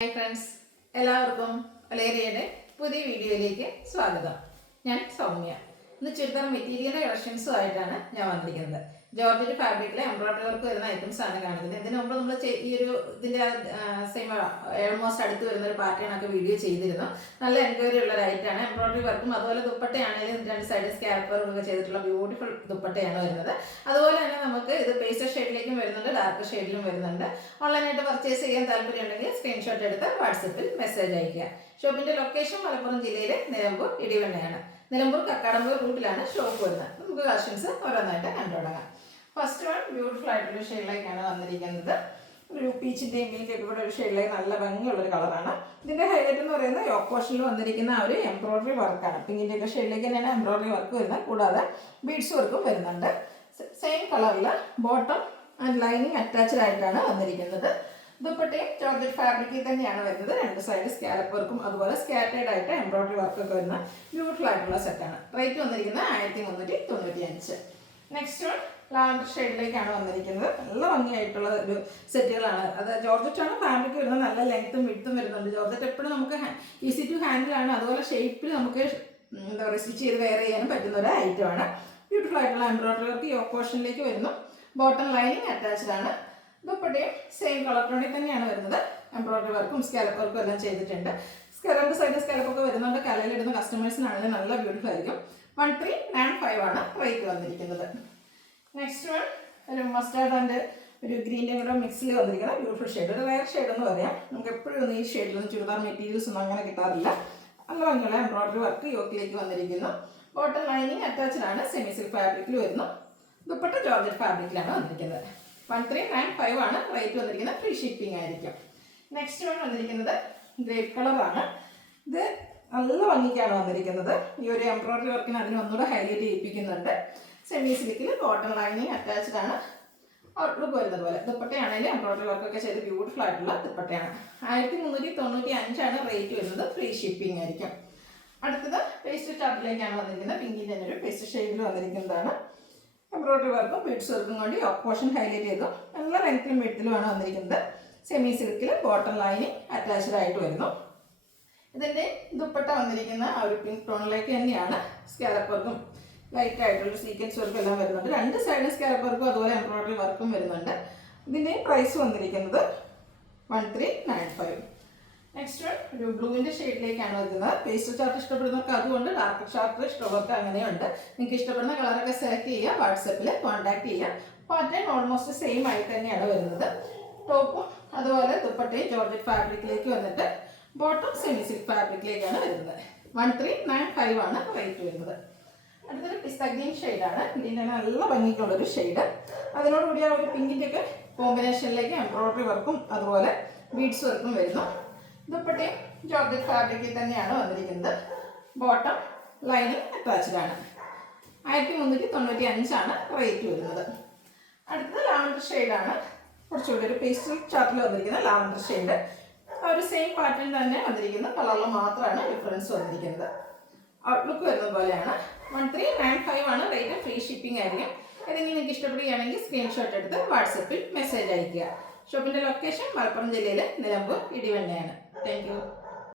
Hi friends, എല്ലാവർക്കും വലേറിയയുടെ പുതിയ വീഡിയോയിലേക്ക് സ്വാഗതം. ഞാൻ സൗമ്യ. ഇന്ന് ചുരിദാർ മെറ്റീരിയലിൻ്റെ കളക്ഷൻസുമായിട്ടാണ് ഞാൻ വന്നിരിക്കുന്നത്. ജോർജറ്റ് ഫാബ്രിക്കിലെ എംബ്രോയിഡറി വർക്ക് വരുന്ന ഐറ്റംസ് ആണ് കാണിക്കുന്നത്. ഇതിന് മുമ്പ് നമ്മൾ ഈ ഒരു ഇതിൻ്റെ സെയിം ഓൾമോസ്റ്റ് അടുത്ത് വരുന്ന ഒരു പാറ്റേണൊക്കെ വീഡിയോ ചെയ്തിരുന്നു. നല്ല എൻക്വയറി ഉള്ള ഒരു ഐറ്റമാണ്. എംബ്രോയിഡറി വർക്കും അതുപോലെ ദുപ്പട്ടയാണെങ്കിലും രണ്ട് സൈഡ് സ്കാൽപ്പ് വർക്കൊക്കെ ചെയ്തിട്ടുള്ള ബ്യൂട്ടിഫുൾ ദുപ്പട്ടയാണ് വരുന്നത്. അതുപോലെ തന്നെ നമുക്ക് ഇത് പേസ്റ്റൽ ഷെയ്ഡിലേക്കും വരുന്നുണ്ട്, ഡാർക്ക് ഷെയ്ഡിലും വരുന്നുണ്ട്. ഓൺലൈനായിട്ട് പർച്ചേസ് ചെയ്യാൻ താല്പര്യമുണ്ടെങ്കിൽ സ്ക്രീൻഷോട്ട് എടുത്ത് വാട്സപ്പിൽ മെസ്സേജ് അയയ്ക്കുക. ഷോപ്പിൻ്റെ ലൊക്കേഷൻ മലപ്പുറം ജില്ലയിലെ നിലമ്പൂർ ഇടിവണ്ണയാണ്. നിലമ്പൂർ കക്കാടമ്പൂർ റൂട്ടിലാണ് ഷോപ്പ് വരുന്നത്. നമുക്ക് കളക്ഷൻസ് ഓരോന്നായിട്ട് കണ്ടു തുടങ്ങാം. ഫസ്റ്റ് വൺ ബ്യൂട്ടിഫുൾ ആയിട്ടുള്ള ഷെയ്ഡിലേക്കാണ് വന്നിരിക്കുന്നത്. ഒരു പീച്ചിൻ്റെയും പിങ്കിൻ്റെയൊക്കെ കൂടെ ഒരു ഷെയ്ഡിലേക്ക് നല്ല ഭംഗിയുള്ളൊരു കളറാണ്. ഇതിൻ്റെ ഹൈലൈറ്റ് എന്ന് പറയുന്നത് യോക്ക് പോർഷനിൽ വന്നിരിക്കുന്ന ആ ഒരു എംബ്രോയിഡറി വർക്കാണ്. പിങ്കിൻ്റെയൊക്കെ ഷെയ്ഡിലേക്ക് തന്നെയാണ് എംബ്രോയിഡറി വർക്ക് വരുന്നത്. കൂടാതെ ബീഡ്സ് വർക്കും വരുന്നുണ്ട്. സെയിം കളറിൽ ബോട്ടം ആൻഡ് ലൈനിങ് അറ്റാച്ച്ഡ് ആയിട്ടാണ് വന്നിരിക്കുന്നത്. ദുപ്പട്ടയും ജോർജറ്റ് ഫാബ്രിക്കിൽ തന്നെയാണ് വരുന്നത്. രണ്ട് സൈഡ് സ്കാലപ്പ് വർക്കും അതുപോലെ സ്കാറ്റേഡ് ആയിട്ട് എംബ്രോയിഡറി വർക്കൊക്കെ വരുന്ന ബ്യൂട്ടിഫുൾ ആയിട്ടുള്ള സെറ്റാണ്. റേറ്റ് വന്നിരിക്കുന്നത് 1395. നെക്സ്റ്റ് വൺ ലാവൻഡർ ഷെയ്ഡിലേക്കാണ് വന്നിരിക്കുന്നത്. നല്ല ഭംഗിയായിട്ടുള്ള ഒരു സെറ്റുകളാണ്. അത് ജോർജറ്റാണ് ഫാബ്രിക് വരുന്നത്. നല്ല ലെങ്ത്തും വിഡ്ത്തും വരുന്നുണ്ട്. ജോർജറ്റ് എപ്പോഴും നമുക്ക് ഈസി ടു ഹാൻഡിലാണ്. അതുപോലെ ഷേപ്പിൽ നമുക്ക് എന്താ പറയുക സ്റ്റിച്ച് ചെയ്ത് വെയർ ചെയ്യാനും പറ്റുന്ന ഒരു ഐറ്റമാണ്. ബ്യൂട്ടിഫുൾ ആയിട്ടുള്ള എംബ്രോയിഡറി വർക്ക് യോക്ക് പോർഷനിലേക്ക് വരുന്നു. ബോട്ടം ലൈനിങ് അറ്റാച്ച്ഡ് ആണ്. ദുപ്പട്ടയും സെയിം കളർ ടോണിൽ തന്നെയാണ് വരുന്നത്. എംബ്രോയിഡറി വർക്കും സ്കാലപ്പ് വർക്കും എല്ലാം ചെയ്തിട്ടുണ്ട്. രണ്ട് സൈഡ് സ്കാലപ്പൊക്കെ വരുന്നുണ്ട്. കലയിലിടുന്ന കസ്റ്റമേഴ്സിനാണെങ്കിൽ നല്ല ബ്യൂട്ടിഫുൾ ആയിരിക്കും. 1395 ആണ് റേറ്റ് വന്നിരിക്കുന്നത്. നെക്സ്റ്റ് വൺ ഒരു മസ്റ്റാർഡ് ആൻഡ് ഒരു ഗ്രീൻ്റെ കൂടെ മിക്സിൽ വന്നിരിക്കുന്ന ബ്യൂട്ടിഫുൾ ഷെയ്ഡ്. ഒരു റയർ ഷെയ്ഡ് എന്ന് പറയാം. നമുക്ക് എപ്പോഴും ഒന്നും ഈ ഷെയ്ഡിലൊന്നും ചുരിദാർ മെറ്റീരിയൽസ് ഒന്നും അങ്ങനെ കിട്ടാറില്ല. നല്ല ഭംഗിയുള്ള എംബ്രോയിഡറി വർക്ക് യോക്കിലേക്ക് വന്നിരിക്കുന്നു. ബോട്ടം ലൈനിങ് അറ്റാച്ച്ഡ് ആണ്. സെമി സിൽക്ക് ഫാബ്രിക്കിൽ വരുന്നു. ദുപ്പട്ട ജോർജറ്റ് ഫാബ്രിക്കിലാണ് വന്നിരിക്കുന്നത്. 1395 ആണ് റേറ്റ് വന്നിരിക്കുന്നത്. ഫ്രീ ഷിപ്പിംഗ് ആയിരിക്കും. നെക്സ്റ്റ് വൺ വന്നിരിക്കുന്നത് ഗ്രേപ്പ് കളറാണ്. ഇത് നല്ല ഭംഗിക്കാണ് വന്നിരിക്കുന്നത്. ഈ ഒരു എംബ്രോയിഡറി വർക്കിന് അതിന് ഒന്നുകൂടെ ഹൈലൈറ്റ് ചെയ്യിപ്പിക്കുന്നുണ്ട്. സെമി സിൽക്കിൽ കോട്ടൺ ലൈനിങ് അറ്റാച്ച്ഡ് ആണ്. ഔട്ട്ലുക്ക് വരുന്നത് പോലെ ദുപ്പട്ടയാണെങ്കിലും എംബ്രോയിഡറി വർക്കൊക്കെ ചെയ്ത് ബ്യൂട്ടിഫുൾ ആയിട്ടുള്ള ദുപ്പട്ടയാണ്. 1395 ആണ് റേറ്റ് വരുന്നത്. ഫ്രീ ഷിപ്പിംഗ് ആയിരിക്കും. അടുത്തത് പേസ്റ്റ് ചാർട്ടിലേക്കാണ് വന്നിരിക്കുന്നത്. പിങ്കിൻ്റെ തന്നെ ഒരു പേസ്റ്റ് ഷെയ്ഡിൽ വന്നിരിക്കുന്നതാണ്. എംബ്രോയിഡറി വർക്കും ബീഡ്സ് വർക്കും കൊണ്ട് യോക്ക് പോർഷൻ ഹൈലൈറ്റ് ചെയ്തു. നല്ല ലെങ്ത്തിലും വിഡ്ത്തിലുമാണ് വന്നിരിക്കുന്നത്. സെമി സിൽക്കിൽ ബോട്ടം ലൈനിങ് അറ്റാച്ച്ഡ് ആയിട്ട് വരുന്നു. ഇതിൻ്റെ ദുപ്പട്ട വന്നിരിക്കുന്ന ആ ഒരു പിങ്ക് ടോണിലേക്ക് തന്നെയാണ്. സ്കാലപ്പ് വർക്കും ലൈറ്റ് ആയിട്ടുള്ള സീക്വൻസ് വർക്കും എല്ലാം വരുന്നുണ്ട്. രണ്ട് സൈഡ് സ്കാലപ്പ് വർക്കും അതുപോലെ എംബ്രോയിഡറി വർക്കും വരുന്നുണ്ട്. ഇതിൻ്റെ പ്രൈസ് വന്നിരിക്കുന്നത് 1395. നെക്സ്റ്റ് വൺ ഒരു ബ്ലൂവിൻ്റെ ഷെയ്ഡിലേക്കാണ് വരുന്നത്. പേസ്റ്റൽ ചാർട്ട് ഇഷ്ടപ്പെടുന്നവർക്ക് അതുകൊണ്ട്, ഡാർക്ക് ചാർട്ട് ഇഷ്ടമുള്ളവർക്ക് അങ്ങനെയുണ്ട്. നിങ്ങൾക്ക് ഇഷ്ടപ്പെടുന്ന കളറൊക്കെ സെലക്ട് ചെയ്യുക. വാട്സപ്പിൽ കോൺടാക്ട് ചെയ്യുക. പാറ്റേൺ ഓൾമോസ്റ്റ് സെയിം ആയിട്ട് തന്നെയാണ് വരുന്നത്. ടോപ്പും അതുപോലെ ദുപ്പട്ടയും ജോർജറ്റ് ഫാബ്രിക്കിലേക്ക് വന്നിട്ട് ബോട്ടം സെമി സിൽക്ക് ഫാബ്രിക്കിലേക്കാണ് വരുന്നത്. 1395 ആണ് റേറ്റ് വരുന്നത്. അടുത്തൊരു പിസ്ത ഗ്രീൻ ഷെയ്ഡാണ്. ഇതിൻ്റെ നല്ല ഭംഗിക്കുള്ളൊരു ഷെയ്ഡ്. അതിനോടുകൂടി ആ ഒരു പിങ്കിൻ്റെയൊക്കെ കോമ്പിനേഷനിലേക്ക് എംബ്രോയിഡറി വർക്കും അതുപോലെ ബീഡ്സ് വർക്കും വരുന്നു. ദുപ്പട്ടയും ജോർജറ്റ് ഫാബ്രിക്കിൽ തന്നെയാണ് വന്നിരിക്കുന്നത്. ബോട്ടം ലൈനിങ് അറ്റാച്ച്ഡ് ആണ്. 1395 ആണ് റേറ്റ് വരുന്നത്. അടുത്തത് ലാവൻഡർ ഷെയ്ഡാണ്. കുറച്ചുകൂടി ഒരു പേസ്റ്റൽ ചാർട്ടിൽ വന്നിരിക്കുന്ന ലാവൻഡർ ഷെയ്ഡ്. ആ ഒരു സെയിം പാറ്റേൺ തന്നെ വന്നിരിക്കുന്നത്. കളറിൽ മാത്രമാണ് ഡിഫറൻസ് വന്നിരിക്കുന്നത്. ഔട്ട്ലുക്ക് വരുന്നത് പോലെയാണ്. 1395 ആണ് റേറ്റ്. ഫ്രീ ഷിപ്പിംഗ് ആയിരിക്കും. ഏതെങ്കിലും നിങ്ങൾക്ക് ഇഷ്ടപ്പെടുകയാണെങ്കിൽ സ്ക്രീൻഷോട്ട് എടുത്ത് വാട്സപ്പിൽ മെസ്സേജ് അയയ്ക്കുക. ഷോപ്പിൻ്റെ ലൊക്കേഷൻ മലപ്പുറം ജില്ലയിലെ നിലമ്പൂർ ഇടിവണ്ണയാണ്. Thank you.